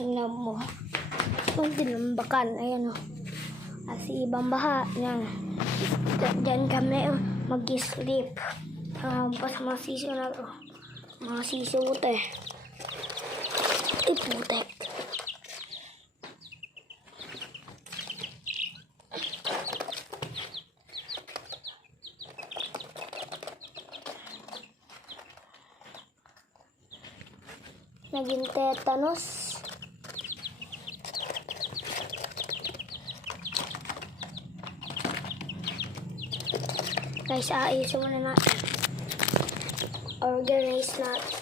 Tingnan mo. Kunti ng bakan. Ayan o. Kasi ibang baha. Yan. Diyan kami mag-sleep. Pa sa mga sisiyo na to. Mga sisiyo ito eh. Iputek. Naging tetanus. Guys, ayusin muna natin. Organize natin.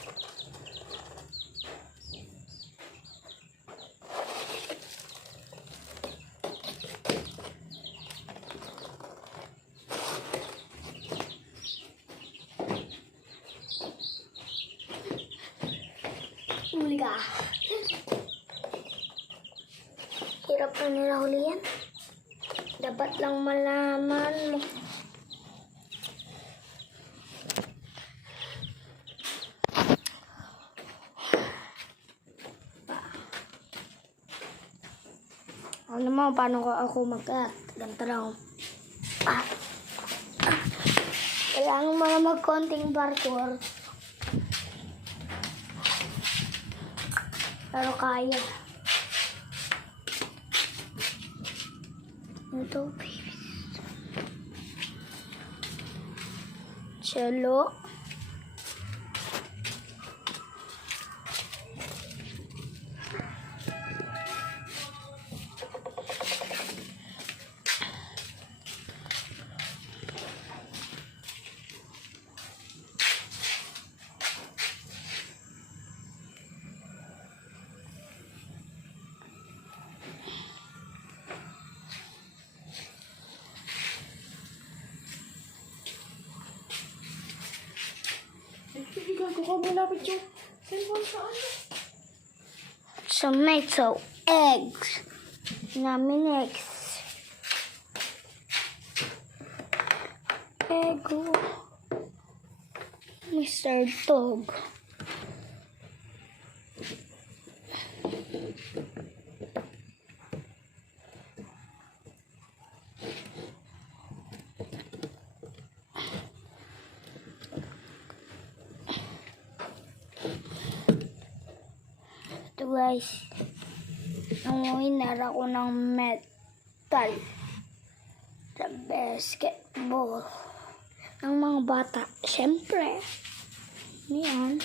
Uliga. Hirap na nila hulihan. Dapat lang malaman mo. Alam mo paano ako ganito lang. Kailangan mo na mag-konting parkour. Pero kaya. Ito, baby. Cello. Gago ka, malapit yung cellphone sa ano? Tomato, eggs. Namin eggs. Ego. Mr. Dog. Ito guys, nanguhinar ako ng metal sa basketball ng mga bata. Siyempre, yan.